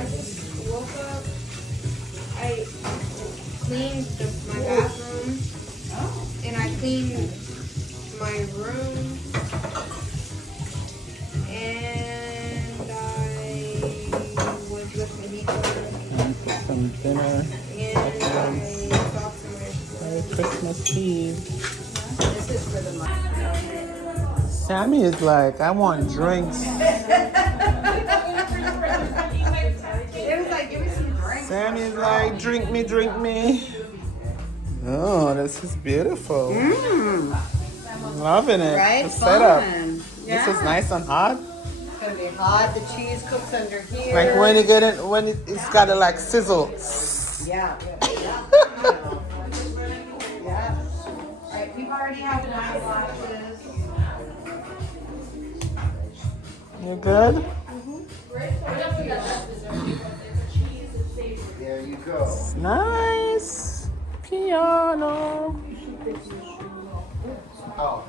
I just woke up. I cleaned my bathroom. Oh. And I cleaned my room. And I was with Malika. And cook some dinner. And I saw some Merry Christmas Eve. This is for the month. Sammy is like, I want drinks. It was like, give me some drinks. Sammy is like, drink me, drink me. Oh, this is beautiful. Loving it. Right? The setup. Fun. This is nice and hot. It's gonna be hot. The cheese cooks under here. Like when you get it, when it's gotta like sizzle. Yeah. Yeah. Yeah. All right, we've already had wine glasses. You good? There you go. Nice. Piano. Oh.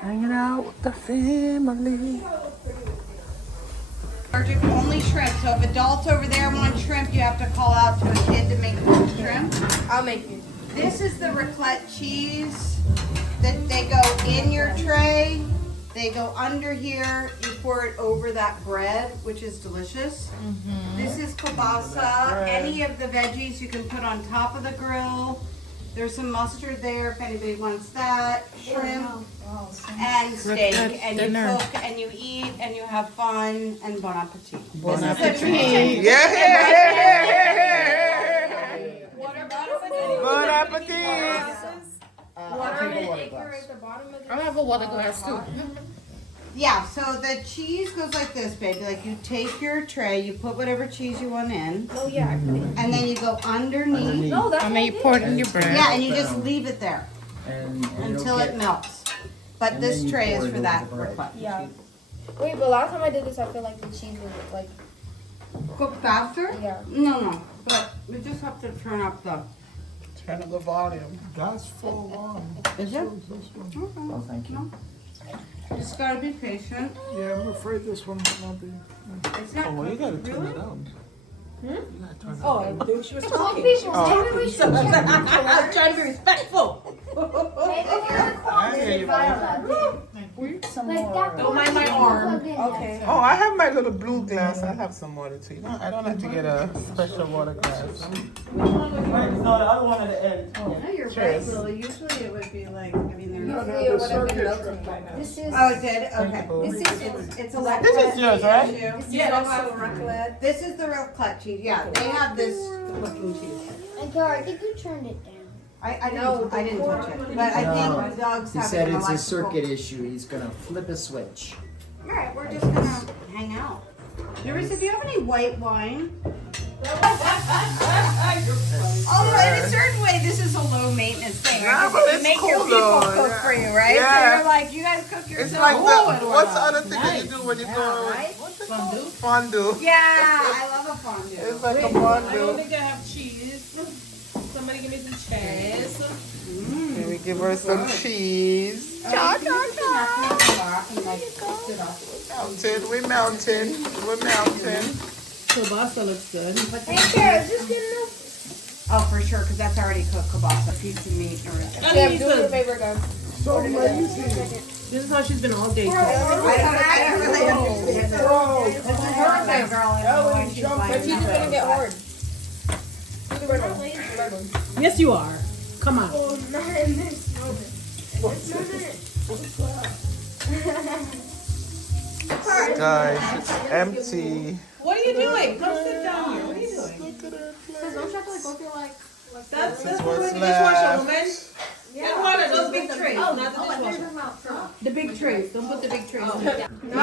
Hanging out with the family. Allergic only shrimp. So if adults over there want shrimp, you have to call out to a kid to make them shrimp. I'll make it. This is the raclette cheese that they go in your tray. They go under here. You pour it over that bread, which is delicious. This is kielbasa. Any of the veggies you can put on top of the grill. There's some mustard there if anybody wants that. Shrimp and steak. And you cook and you eat and you have fun and bon appetit. Bon This is a appetit. tradition. Yeah. Bon appetit. I'll have a water glass too. Yeah, so the cheese goes like this, baby. Like you take your tray, you put whatever cheese you want in, Oh yeah, I put it. and then you go underneath. No, that's And then you pour it in your bread. Yeah, and you just leave it there And until it melts. But and this then you tray pour is it for over that the bread. raclette. Yeah. Wait, but last time I did this, I feel like the cheese was like, Cook faster? yeah. No. But we just have to turn up the. Turn up the volume. That's full on. Is it? Oh, thank you. Just gotta be patient. Yeah, I'm afraid this one will not be. It's not Oh, well, you gotta cooked, turn really? it down. Oh, I think she was Talking. Maybe we should I was trying to be respectful. I hear you. Don't mind my arm. Okay. Oh, I have my little blue glass. I have some water too. No, I don't have to get a special water glass. No, you're right, Cheers. Lily. Usually it would be like, I mean, there's. This is. Oh, it did? Okay. This is. It's a raclette. This is yours, right? cheese. Yeah, also raclette. This is the raclette cheese. Yeah, they have this looking cheese. And Cara, I think you turned it down. I didn't touch it, but I think dogs He have said it. it's a circuit issue. He's gonna flip a switch. All right, we're just gonna hang out. Larissa, do you have any white wine? Although in a certain way, this is a low maintenance thing. Yeah, Right? but You it's make your cool, people though. cook Yeah. for you, right? Yeah. So you're like, you guys cook yourself. It's like Ooh, what's the other thing that you do when you go? What's it called? Fondue. Yeah, I love a fondue. It's like a I don't fondue. think I have cheese. Somebody give me some cheese. And we give her some cheese. Cha, cha, Melted. We're melting. We're melting. Kielbasa looks good. Hey, Cara, is this good enough? Oh, for sure, because that's already cooked kielbasa. Piece of meat or I Yeah, need do me a some. favor, guys. So lazy. This is how she's been all day. I don't really understand that. Bro, This is her thing, girl. I don't know why she's buying But cheese is that. gonna get hard. Do the red one. The red one. Yes, you are. Come on. Oh, not in this moment. Guys, it's empty. What are you doing? Come sit down here. What are you doing? Look at her plate. Don't you have to like go through like That's This is what what's the dishwasher, left. woman. Get one of those big trays. Oh, Not the dishwasher. The big trays. Don't put the big trays in. No!